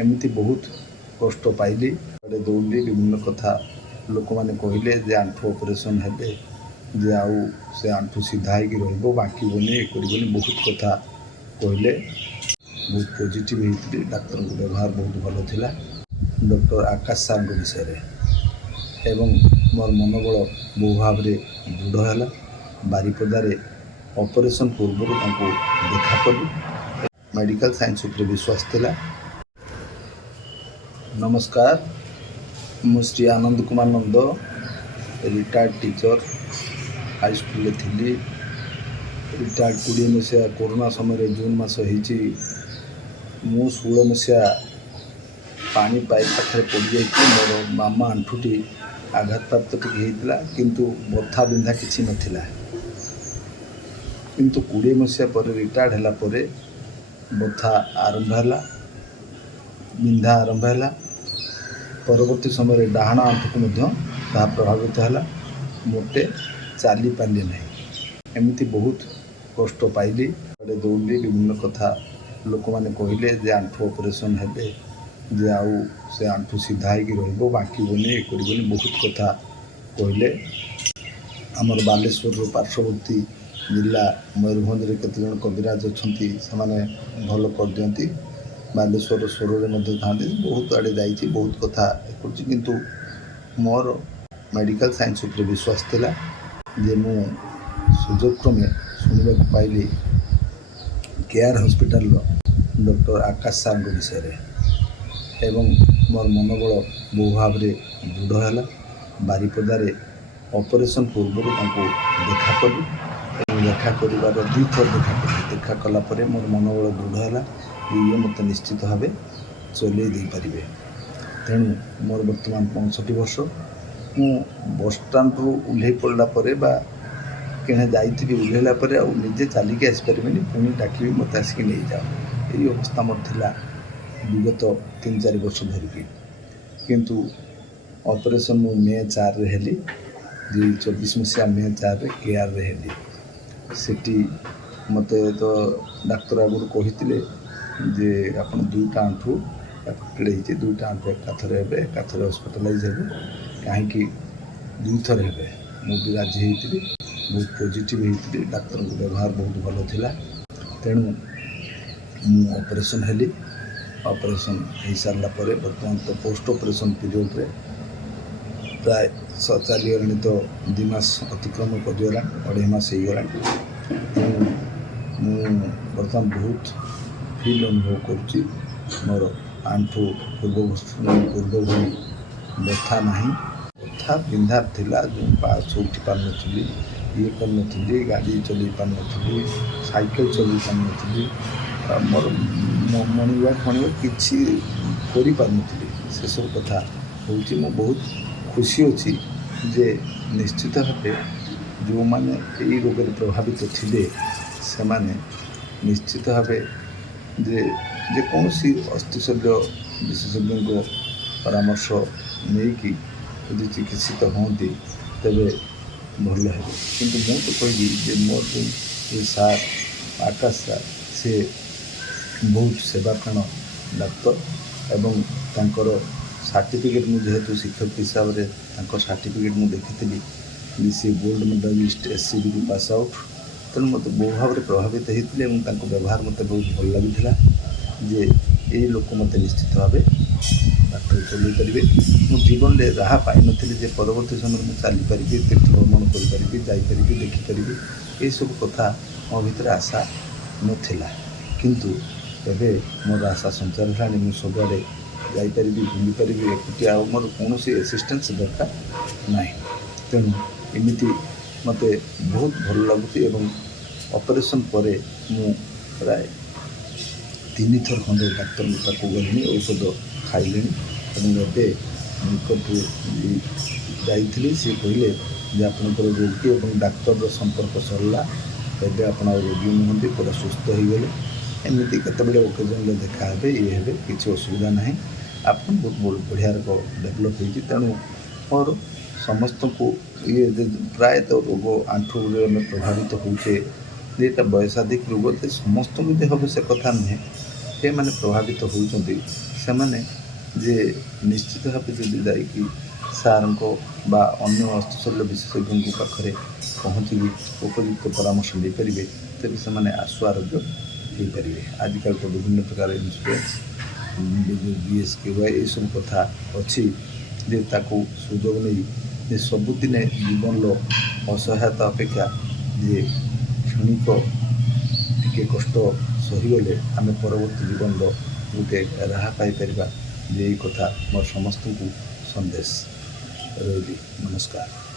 एमती बहुत कष्ट पाइली दौड़ी विभिन्न कथा लोक मैंने कहले जे आंठू ऑपरेशन हेबे जे आउ से आंठू सीधा हो बांकबनी ये करबनी बहुत कथा कहले बहुत पॉजिटिव होती डाक्तर को व्यवहार बहुत भल थिला डॉक्टर आकाश सार विषय एवं मोर मनोबल बहु भाव दृढ़ है बारिपदारे ऑपरेशन पूर्व देखा कली मेडिकल साइंस उपर विश्वास थिला। नमस्कार, मु श्री आनंद कुमार नंद रिटायर्ड टीचर हाई स्कूल थी रिटायर्ड 20 मसीहा कोरोना समय जून मास हो मु 16 मसीहा पानी पाइप पाखे पड़ जाइए मोर मामा आंठुटी आघात प्राप्त होता किंतु बथा बिंधा किसी नथिला किंतु 20 मसीहा पर रिटायर्ड है बथा आरंभ है बिंधा आरंभ है परवर्ती समय डाहाण आंठू को प्रभावित है मोटे चली पारे ना एमती बहुत कष्ट पाइली दौड़ी विभिन्न कथा लोक मैंने कहले जे आंठू ऑपरेशन हेबे जे आउ से आंठू सीधा हो बांकबनी ये करबनी बहुत कथा कहले आमर बालेश्वर पार्श्ववर्ती जिला मयूरभंज केते जन कविराज अच्छा से भल कर दियंती बालेश्वर स्वर था बहुत आड़े जा बहुत कथा किंतु मोर मेडिकल साइंस उपर विश्वास थिला जे मु सुजोग क्रमे शुणा पाइली केआर हॉस्पिटल डॉक्टर आकाश सार विषय एवं मोर मनोबल बहु भाव दृढ़ है बारिपदारे ऑपरेशन पूर्व देखा कली देखा कर दी थर देखा कलापर मोर मनोबल दृढ़ है ये मत निश्चित भाव चल पारे तेणु मोर बर्तमान 65 वर्ष मु बस स्टाण्ड रू उल्हे पड़ा कहे जाइए उल्हेला निजे चलिकी आसपारे पुणी डाक मत आसिक नहीं जाओ यही अवस्था मोर थिला विगत 3-4 वर्ष धरिकी किंतु ऑपरेशन मु मे 4 रे हेली 24 मसीहा मे 4 रे केआर रे हेली सेठी मते तो डाक्तर आगुर कही जे अपन 2टा आंठू केड़े होती 2टा आंठू एकाथर हॉस्पिटलाइज हे कहीं 2 थर हे मुझे राजी होती बहुत पॉजिटिव होती डाक्तर को व्यवहार बहुत भल थिला तेणु मु ऑपरेशन हेली ऑपरेशन हो सारा पर बर्तमान तो पोस्ट ऑपरेशन पीरियड रे प्राय चली तो 2 मास अतिक्रम करगला 2.5 मास हो गला तेणु बर्तमान बहुत फील अनुभव करुच्ची मोर आंठू पूर्व भली बथा ना बथा बिंधा थिला जो पास उठी पार नी ये कर गाड़ी चल पार नी साइकिल चल पार नी मोर मणिवा फणिवा किसी से सब कथा हूँ मो बहुत खुशी अच्छी जे निश्चित भाव जो मैंने यही रोग प्रभावित थे से माने निश्चित भाव जे जेकोसी अस्थिशल्य विशेषज्ञ को परामर्श नहीं कि यदि चिकित्सित होती तेरे भल है किंतु मु तो कहली जे मोर जो ये सार आकाश सार से बहुत सेवाक्षण डाक्तर एवं तांकर सर्टिफिकेट मुझे जेहेतु शिक्षक हिसाब से सर्टिफिकेट मुझे देखी सी gold medalist SCB pass out तेणु मत बहु भाव प्रभावित होते व्यवहार मत बहुत भल लगी जे ये लोक मत निश्चित भाव डाक्टर चल पारे मो जीवन में राह पाई नी परवर्ती समय में चली पारि तीर्थ भ्रमण करें देखिपारि ये सब कथा मो भर आशा नाला किंतु एबे मोर आशा संचार है सबुआड़े जापारि बुली पारि एकुटिया मोर कौन एसिस्टेंस दरकार ना तेणु एमती मत बहुत भल लगुच ऑपरेशन पर मु प्राय 3 थर खंडे डाक्तर पाक गली औषध खाइले निकट जाइए सी कहले जे आपंकर रोगी और डाक्तर संपर्क सरला एवं आप रोगी नुहति पूरा सुस्थ हो गले एमती केतबेले ओकेजन देखा ये हे किसी असुविधा ना आप बहुत बढ़िया डेभलप हो तेणु और समस्त को ये प्रायतः रोग आंठू में प्रभावित होचे यहाँ वयसाधिक रोग समस्त को हम से कथा नुहे ये मैंने प्रभावित होती ସେମାନେ ଯେ ନିଶ୍ଚିତ ଭାବେ ଯଦି ଯାଇକି ସାର୍ଙ୍କ ବା ଅନ୍ୟ ହସ୍ତଶଲ୍ୟ ବିଶେଷଜ୍ଞଙ୍କ ପାଖରେ ପହଞ୍ଚିକି ଉପଯୁକ୍ତ ପରାମର୍ଶ ଦେଇପାରିବେ, ତେବେ ସେମାନେ ଆଶୁ ଆରୋଗ୍ୟ ହେଇପାରିବେ। ଆଜିକାଲି ତ ବିଭିନ୍ନ ପ୍ରକାର ଇନ୍ସୁରାନ୍ସ BSKY ଏସବୁ କଥା ଅଛି ଯେ ତାକୁ ସୁଯୋଗ ନେଇ ଯେ ସବୁଦିନେ ଜୀବନର ଅସହାୟତା ଅପେକ୍ଷା ଯେ କ୍ଷଣିକ ଟିକେ କଷ୍ଟ ସହିଗଲେ ଆମେ ପରବର୍ତ୍ତୀ ଜୀବନର ଗୋଟେ ରାହା ପାଇପାରିବା, ଯେ ଏଇ କଥା ମୋର ସମସ୍ତଙ୍କୁ ସନ୍ଦେଶ ରହିଲି। ନମସ୍କାର।